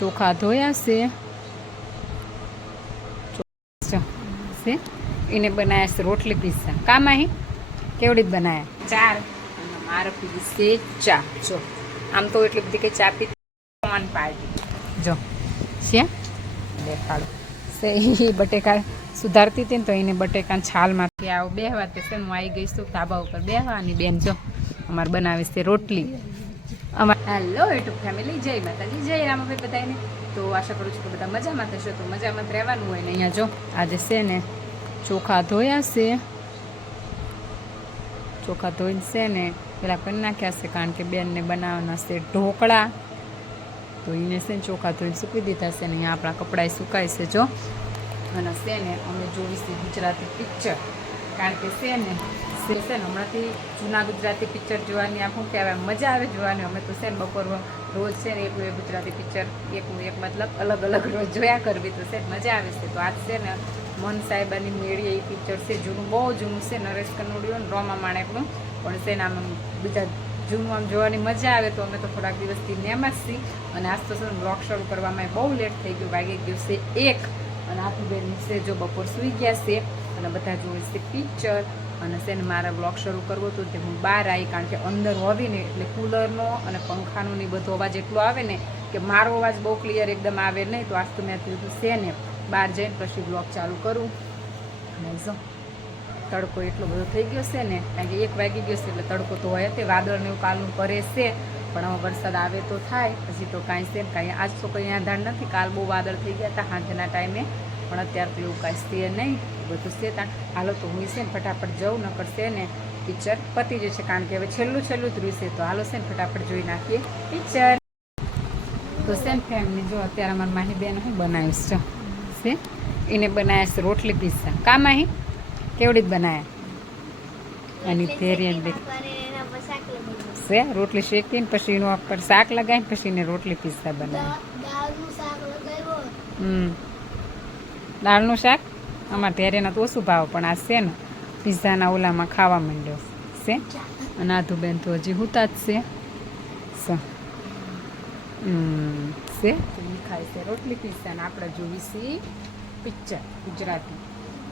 ચોખા ધોયા છે એને બનાવ્યા છે રોટલી પીઝા કામાં અહીં કેવડી જ બનાવ્યા ચાર અને મારે પીધી છે ચા જો આમ તો એટલી બધી કંઈ ચા પીતી ઓન પાર્ટી જો છે દેખાડો સે એ બટેકા સુધારતી હતી ને તો એને બટેકાની છાલમાંથી આવું બેહવા તે છે હું આવી ગઈશ તો ધાબા ઉપર બેહવા અને બેન જો અમારે બનાવે છે રોટલી હેલો યુટ્યુબ ફેમિલી જય માતાજી જય રામાભાઈ બધાને તો આશા કરું છું કે બધા મજામાં થશો તો મજામાં જ રહેવાનું હોય ને અહીંયા જો આજે છે ને ચોખા ધોયા છે ચોખા ધોઈને છે ને પેલા કરી નાખ્યા છે કારણ કે બેનને બનાવવાના છે ઢોકળા તો એને છે ને ચોખા ધોઈને સૂકવી દીધા છે ને અહીંયા આપણા કપડાં સુકાય છે જો અને છે ને અમે જોઈશું ગુજરાતી પિક્ચર કારણ કે છે ને હમણાંથી જૂના ગુજરાતી પિક્ચર જોવાની આમ શું કહેવાય મજા આવે જોવાની અમે તો છે ને બપોર રોજ છે ને એકનું એક ગુજરાતી પિક્ચર એકનું એક મતલબ અલગ અલગ રોજ જોયા કરવી તો છે મજા આવે છે તો આજ છે ને મન સાહેબાની મેળી એ પિક્ચર છે જૂનું બહુ જૂનું છે નરેશ કનોડિયો ને રોમા માણેકનું પણ છે ને આમ બીજા જૂનું આમ જોવાની મજા આવે તો અમે તો થોડાક દિવસથી નેમાં જ છીએ અને આજ તો છે ને બ્લોગ શરૂ કરવામાં બહુ લેટ થઈ ગયું વાગી ગયું છે 1 અને આખું છે જો બપોર સૂઈ ગયા છે અને બધા જોવે છે પિક્ચર અને છે ને મારા બ્લોગ શરૂ કરવો હતો તે હું બહાર આવી કારણ કે અંદર હોવી ને એટલે કુલરનો અને પંખાનો ને બધો અવાજ એટલો આવે ને કે મારો અવાજ બહુ ક્લિયર એકદમ આવે નહીં તો આજ તો મેં કીધું છે ને બહાર જઈને પછી બ્લોગ ચાલુ કરું અને જો તડકો એટલો બધો થઈ ગયો છે ને કારણ કે 1 વાગી ગયો છે એટલે તડકો તો હોય તે વાદળને એવું કાલનું કરે છે પણ હવે વરસાદ આવે તો થાય હજી તો કાંઈ છે ને કાંઈ આજ તો કંઈ આધાર નથી કાલ બહુ વાદળ થઈ ગયા હતા સાંજના ટાઈમે પણ અત્યારે તો એવું કાંઈ છે નહીં બધું છે ત્યાં હાલો તો હું છે ને ફટાફટ જવું ન કરશે ને પિક્ચર પતી જશે કારણ કે હવે છેલ્લું જ રહ્યું છે તો હાલો છે ને ફટાફટ જોઈ નાખીએ પિક્ચર તો છે ને ફેમિલી જો અત્યારે અમારી માહી બેન હું બનાવીશ છે એને બનાવ્યા છે રોટલી પીઝા કા માહી કેવડી જ બનાવ્યા અને તેરિયન છે રોટલી શેકીને પછી એનું ઉપર શાક લગાવીને પછી એને રોટલી પીઝા બનાવે દાળનું શાક અમારે ઢેરેના તો ઓછું ભાવ પણ આ છે ને પીઝાના ઓલામાં ખાવા માંડ્યો છે અને આધુબેન તો હજી હુતા જ છે તો એ ખાય છે રોટલી પીઝા ને આપણે જોવી છીએ પિક્ચર ગુજરાતી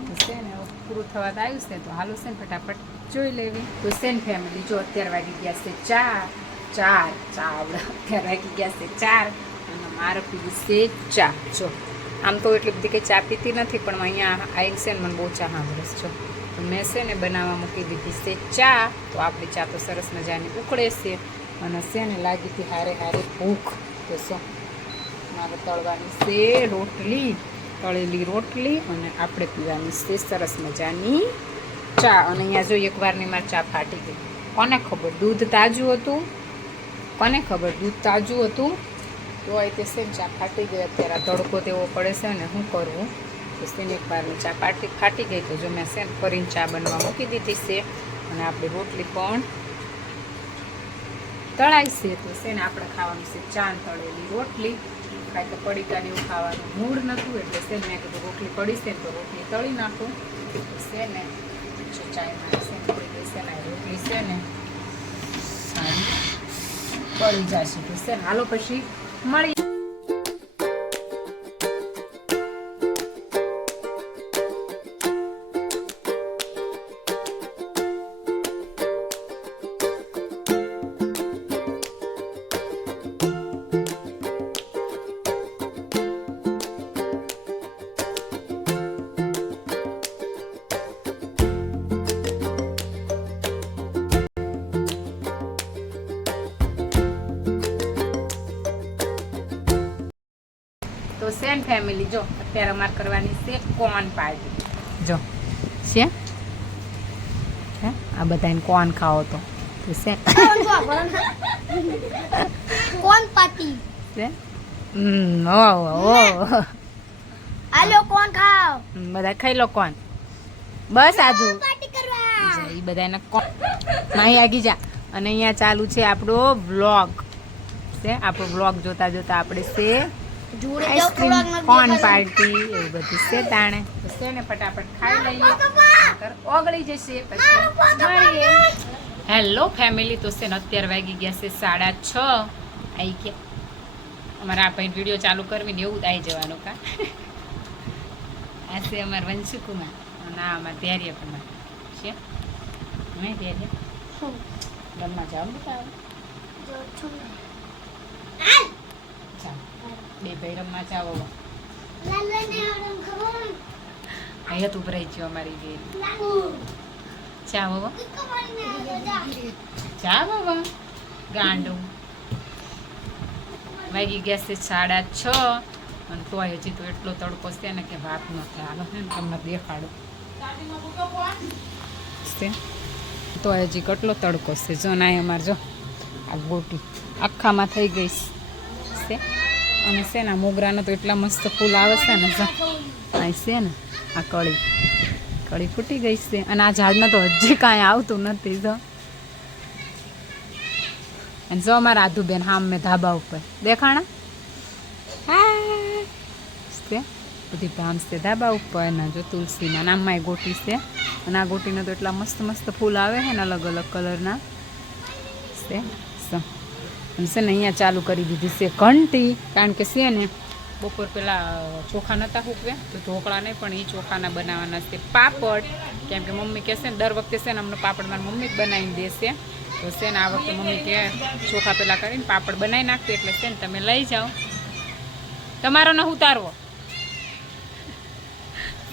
તો છે ને પૂરું થવા આવ્યું છે તો હાલો છે ને ફટાફટ જોઈ લેવી તો છે ને ફેમિલી જો અત્યારે વાગી ગયા છે ચાર અત્યારે વાગી ગયા છે 4 અને મારે પીવી છે ચા જો આમ તો એટલી બધી કંઈ ચા પીતી નથી પણ અહીંયા આવીને છે ને મને બહુ ચા સાંભળીશ છો તો મેં છે ને બનાવવા મૂકી દીધી છે ચા તો આપણી ચા તો સરસ મજાની ઉકળે છે અને છે ને લાગી હતી હારે ભૂખ તો શું મારે તળવાની છે રોટલી તળેલી રોટલી અને આપણે પીવાની છે સરસ મજાની ચા અને અહીંયા જો એકવારની મારે ચા ફાટી ગઈ કોને ખબર દૂધ તાજું હતું તો એ તે છે ને ચા ફાટી ગઈ અત્યારે તડકો તેવો પડે છે ને શું કરવું તો તેને એકવારની ચા ફાટી ગઈ તો જો મેં છે ને ફરીને ચા બનવા મૂકી દીધી છે અને આપણી રોટલી પણ તળાઈ છે તો છે ને આપણે ખાવાનું છે ચા તળેલી રોટલી કાંઈ તો પડીકાને એવું ખાવાનું મૂડ નહોતું એટલે છે ને મેં કીધું રોટલી પડી છે ને તો રોટલી તળી નાખું તો છે ને ચાયમાં છે ને પડી ગઈ છે ને રોટલી છે ને સારી પડી જશે તો છે ને હાલો પછી મળી તો સેન ફેમિલી જો અત્યારે અમારે કરવાની છે કોર્ન પાર્ટી જો છે આ બધાને કોર્ન ખાઓ તો છે કોર્ન પાર્ટી છે આલો કોર્ન ખાઓ બધા ખાઈ લો કોર્ન બસ આજુ પાર્ટી કરવા એ બધાને માહી આગી જા અને અહીંયા ચાલુ છે આપણો વ્લોગ છે આપણો વ્લોગ જોતા જોતા આપણે છે કોર્ન પાર્ટી એવું બધું છે તાણે છે ને ફટાફટ ખાઈ લઈએ ઓગળી જશે પછી મળીએ હેલો ફેમિલી તો છે ને અત્યારે વાગી ગયા છે 6:30 આવી ગયા અમારા આ ભાઈ વિડીયો ચાલુ કરવીને એવું જ આવી જવાનું કા આ છે અમારા વંશુકુમાર ના અમારે ધૈર્ય કુમાર છે નહીં ધૈર્ય રમવા જાઓ બેટા ચાલો બે ભાઈ રમવા જાઓ અહીંયા તું ભરાઈ ગયો અમારી જે ચા બાબા ચા બાબા ગાંડું વાગી ગયા છે 6:30 અને તોય હજી તો એટલો તડકો છે ને કે વાત ન થાય હાલો છે ને તમને દેખાડું તો હજી કેટલો તડકો છે જો ના અમારે જો આ ગોટી આખામાં થઈ ગઈ છે અને છે ને મોગરાનો તો એટલા મસ્ત ફૂલ આવે છે ને જો આ છે ને આ કળી ફૂટી ગઈ છે અને આ ઝાડમાં તો હજી કાંઈ આવતું નથી જો અને જો અમારા આધુબેન હામ મેં ધાબા ઉપર દેખાણા હા બધી ભાંસ છે ધાબા ઉપર ને જો તુલસીના નામમાં ગોટી છે અને આ ગોટીને તો એટલા મસ્ત મસ્ત ફૂલ આવે છે ને અલગ અલગ કલરના છે અને છે ને અહીંયા ચાલુ કરી દીધી છે ઘંટી કારણ કે છે ને બપોર પહેલાં ચોખા નહોતા ફૂકવ્યા તો ઢોકળા નહીં પણ એ ચોખાના બનાવવાના છે પાપડ કેમ કે મમ્મી કહેશે ને દર વખતે છે ને અમને પાપડ મારી મમ્મી જ બનાવીને દેશે તો છે ને આ વખતે મમ્મી કહે ચોખા પહેલાં કરીને પાપડ બનાવી નાખતી એટલે છે ને તમે લઈ જાઓ તમારો ન ઉતારવો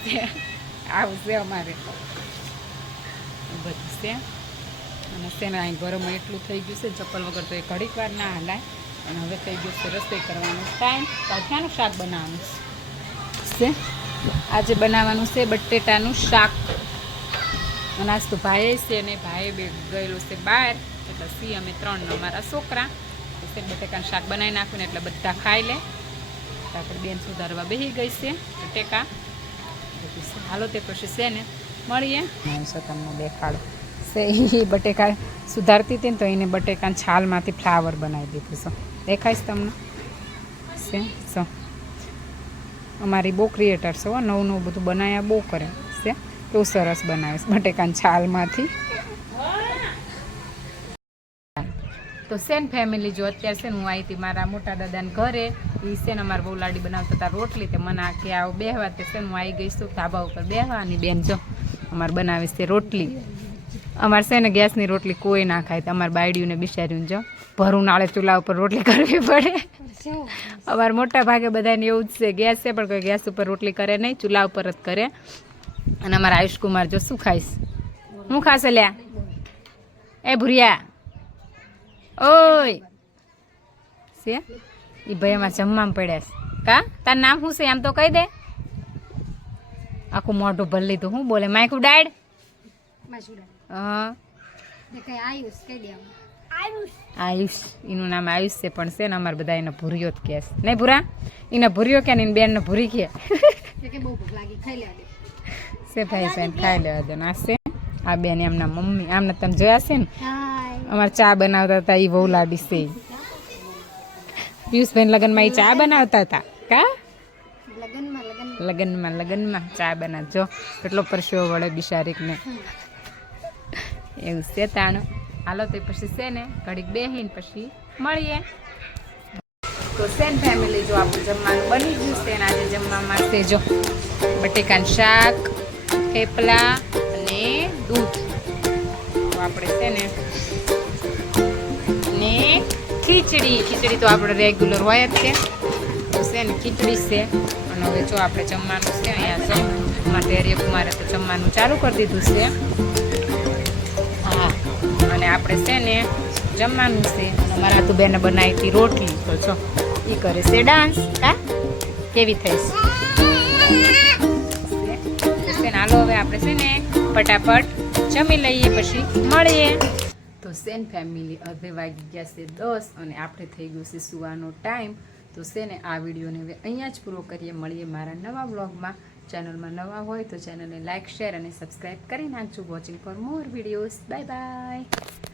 આવું છે અમારે બધું છે અને છે ને અહીં ગરમ એટલું થઈ ગયું છે ચપ્પલ વગર તો એ ઘડીક વાર ના હલાય અને હવે થઈ ગયું છે રસોઈ કરવાનો ટાઈમ તો ક્યાંનું શાક બનાવવાનું છે આજે બનાવવાનું છે બટેટાનું શાક અને આજ તો ભાઈ છે ને ભાઈ બે ગયેલું છે બહાર એટલે સી અમે 3 અમારા છોકરા તો છે બટેકાનું શાક બનાવી નાખ્યું ને એટલે બધા ખાઈ લે તો આપણે બેન સુધારવા બેસી ગઈ છે બટેકા હાલો તે પછી છે ને મળીએ તમને દેખાડો છે એ બટેકા સુધારતી હતી ને તો એને બટેકાની છાલમાંથી ફ્લાવર બનાવી દીધું છે દેખાઈશ તમને છે સો અમારી બહુ ક્રિએટર છે હો નવું નવું બધું બનાવ્યા બહુ કરે છે કેવું સરસ બનાવીશ બટેકાની છાલમાંથી તો સેન ફેમિલી જો અત્યારે છે ને હું આવી હતી મારા મોટા દાદાને ઘરે એ છે ને અમારા બહુ લાડી બનાવતા હતા રોટલી તે મને કે આવો બેહવા તે છે ને હું આવી ગઈ છું ધાબા ઉપર બેહવાની બેન જો અમારે બનાવીશ તે રોટલી અમારે છે ને ગેસની રોટલી કોઈ ના ખાય તો અમારે બાયડીઓને બિચાર્યું જો ભરું નાળે ચૂલા ઉપર રોટલી કરવી પડે અમારે મોટા ભાગે બધાને એવું જ છે ગેસ છે પણ કોઈ ગેસ ઉપર રોટલી કરે નહીં ચૂલા ઉપર જ કરે અને અમારા આયુષકુમાર જો શું ખાઈશ હું ખાશે લ્યા એ ભૂરિયા ઓય છે એ ભાઈ અમારે જમવામાં પડ્યા છે કા તાર નામ શું છે આમ તો કહી દે આખું મોઢું ભરી લીધું હું બોલે માયકું ડાયડ હા આયુષ એનું નામ આયુષ છે પણ છે ને અમારે બધા એને ભૂરિયો જ કહે છે નહીં ભૂરા એને ભૂરિયો કે ને એની બેનને ભૂરી કહે છે ભાઈ બેન ખાઈ લેવા દે આ છે આ બેન એમના મમ્મી આમને તમે જોયા છે ને અમારે ચા બનાવતા હતા એ બહુ લાડી છે પિયુષભાઈ લગ્નમાં એ ચા બનાવતા હતા કા લગ્નમાં ચા બનાવજો કેટલો પરસેવો વળે બિચારીકને એવું છે તાણું હાલો તો પછી છે ને ઘડીક બેહીને પછી મળીએ તો સેન ફેમિલી જો આપણું જમવાનું બની ગયું છે ને આજે જમવામાં છે જો બટેકાનું શાક થેપલા અને દૂધ તો આપણે છે ને ને ખીચડી તો આપણે રેગ્યુલર હોય જ છે તો છે ને ખીચડી છે અને હવે જો આપણે જમવાનું છે અહીંયા જો અમારે ધૈર્ય કુમારે તો જમવાનું ચાલુ કરી દીધું છે હા અને આપણે છે ને જમવાનું છે અમારા તો બેને બનાવી હતી રોટલી તો જો એ કરે છે ડાન્સ હા કેવી થઈશ હાલો હવે આપણે છે ને ફટાફટ જમી લઈએ પછી મળીએ તો સેન ફેમિલી હવે વાગી ગયા છે 10 અને આપણે થઈ ગયું છે સુવાનો ટાઈમ તો છે ને આ વિડીયોને હવે અહીંયા જ પૂરો કરીએ મળીએ મારા નવા વ્લોગમાં ચેનલમાં નવા હોય તો ચેનલને લાઇક શેર અને સબસ્ક્રાઈબ કરી નાખજો watching for more videos bye bye